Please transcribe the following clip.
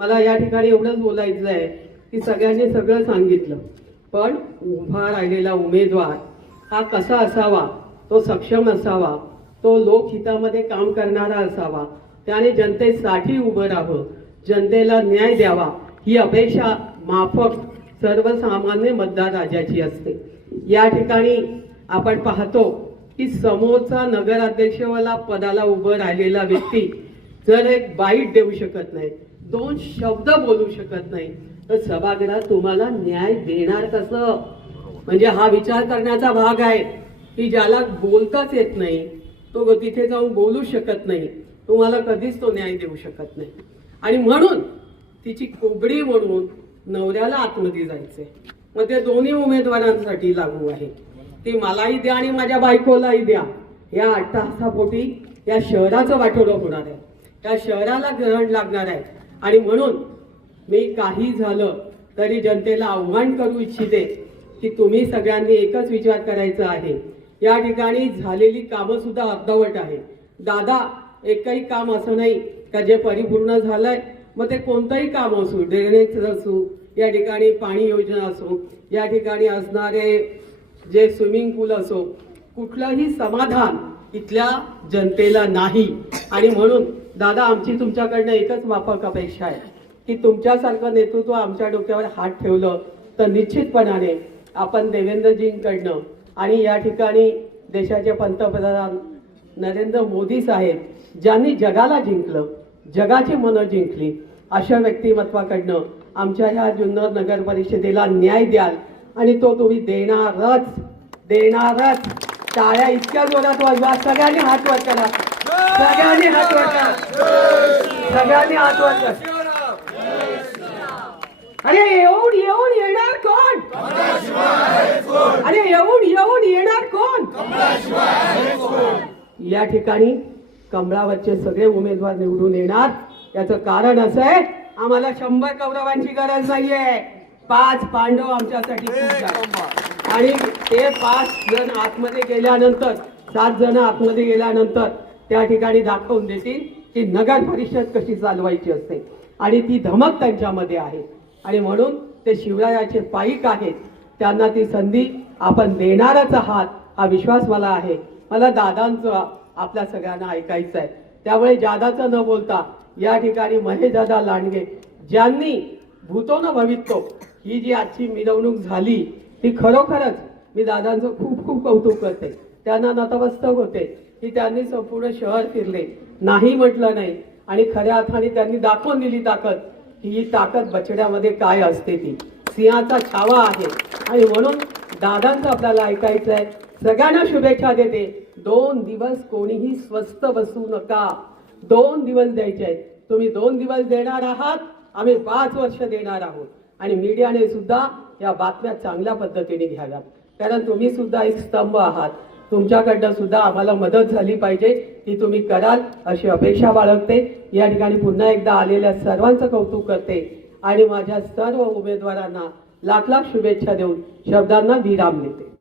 मला या ठिकाणी एवढंच बोलायचं आहे की सगळ्यांनी सगळं सांगितलं, पण उभा राहिलेला उमेदवार हा कसा असावा, तो सक्षम असावा, तो लोकहितामध्ये काम करणारा असावा, त्याने जनतेसाठी उभं राहावं, जनतेला न्याय द्यावा, ही अपेक्षा माफक सर्वसामान्य मतदार राजाची असते। या ठिकाणी आपण पाहतो की समोरचा नगराध्यक्षवाला पदाला उभं राहिलेला व्यक्ती जर एक बाईट देऊ शकत नाही, दोन शब्द बोलू शकत नाही, तर सभागृहात तुम्हाला न्याय देणार कसं? म्हणजे हा विचार करण्याचा भाग आहे की ज्याला बोलताच येत नाही, तो तिथे जाऊन बोलू शकत नाही, तुम्हाला कधीच तो न्याय देऊ शकत नाही। आणि म्हणून तिची कोबडी म्हणून नवऱ्याला आतमध्ये जायचंय। मग ते दोन्ही उमेदवारांसाठी लागू आहे, ती मलाही द्या आणि माझ्या बायकोलाही द्या। या अट्टहासापोटी या शहराचं वाटोळं होणार आहे, त्या शहराला ग्रहण लागणार आहे। आणि म्हणून मी काही झालं तरी जनतेला आव्हान करू इच्छिते की तुम्ही सगळ्यांनी एकच विचार करायचा आहे। या ठिकाणी झालेली कामं सुद्धा अर्धवट आहे। दादा, एकही काम असं नाही का जे परिपूर्ण झालंय, मग ते कोणतंही काम असू, ड्रेनेज असू, या ठिकाणी पाणी योजना असो, या ठिकाणी असणारे जे स्विमिंग पूल असो, कुठलंही समाधान इथल्या जनतेला नाही। आणि म्हणून दादा, आमची तुमच्याकडनं एकच माफक अपेक्षा आहे की तुमच्यासारखं नेतृत्व आमच्या डोक्यावर हात ठेवलं तर निश्चितपणाने आपण देवेंद्रजींकडनं आणि या ठिकाणी देशाचे पंतप्रधान नरेंद्र मोदी साहेब, ज्यांनी जगाला जिंकलं, जगाची मनं जिंकली, अशा व्यक्तिमत्वाकडनं आमच्या ह्या जुन्नर नगर परिषदेला न्याय द्याल आणि तो तुम्ही देणारच देणारच। टाळ्या इतक्या जोरात वाजवा, सगळ्यांनी हात वर करा, सगळ्यांनी हात वर करा, सगळ्यांनी हात वर करा। अरे येऊन येऊन येणार कोण? अरे येऊन येऊन येणार कोण? या ठिकाणी कमळावरचे सगळे उमेदवार निवडून येणार। याचं कारण असं आहे, आम्हाला 100 कौरवांची गरज नाहीये, 5 पांडव आमच्यासाठी खूप झाले। आणि ते 5 जण आतमध्ये गेल्यानंतर, 7 जण आतमध्ये गेल्यानंतर त्या ठिकाणी दाखवून देतील की नगर परिषद कशी चालवायची असते, आणि ती धमक त्यांच्यामध्ये आहे। आणि म्हणून ते शिवरायाचे पाईक आहेत, त्यांना ती संधी आपण देणारच आहात, हा विश्वास मला आहे। मला दादांचं आपल्या सगळ्यांना ऐकायचं आहे, त्यामुळे जादाचं न बोलता या ठिकाणी महेशदादा लांडगे, ज्यांनी भूतो न भविष्यो ही जी आजची मिरवणूक झाली, ती खरोखरच मी दादांचं खूप खूप कौतुक करते। त्यांना नतमस्तक होते की त्यांनी संपूर्ण शहर फिरले, नाही म्हटलं नाही, आणि खऱ्या अर्थाने त्यांनी दाखवून दिली ताकद, ही ताकद बछड्यामध्ये काय असते, ती सिंहाचा छावा आहे। आणि म्हणून दादांचं आपल्याला ऐकायचं आहे। सगळ्यांना शुभेच्छा देते। 2 दिवस कोणीही स्वस्थ बसू नका, 2 दिवस द्यायचे आहेत। तुम्ही 2 दिवस देणार आहात, आम्ही 5 वर्ष देणार आहोत। आणि मीडियाने सुद्धा या बातम्या चांगल्या पद्धतीने घ्याव्यात, कारण तुम्ही सुद्धा एक स्तंभ आहात, तुमच्याकडनं सुद्धा आम्हाला मदत झाली पाहिजे, ती तुम्ही कराल अशी अपेक्षा बाळगते। या ठिकाणी पुन्हा एकदा आलेल्या सर्वांचं कौतुक करते आणि माझ्या सर्व उमेदवारांना लाख लाख शुभेच्छा देऊन शब्दांना विराम देते।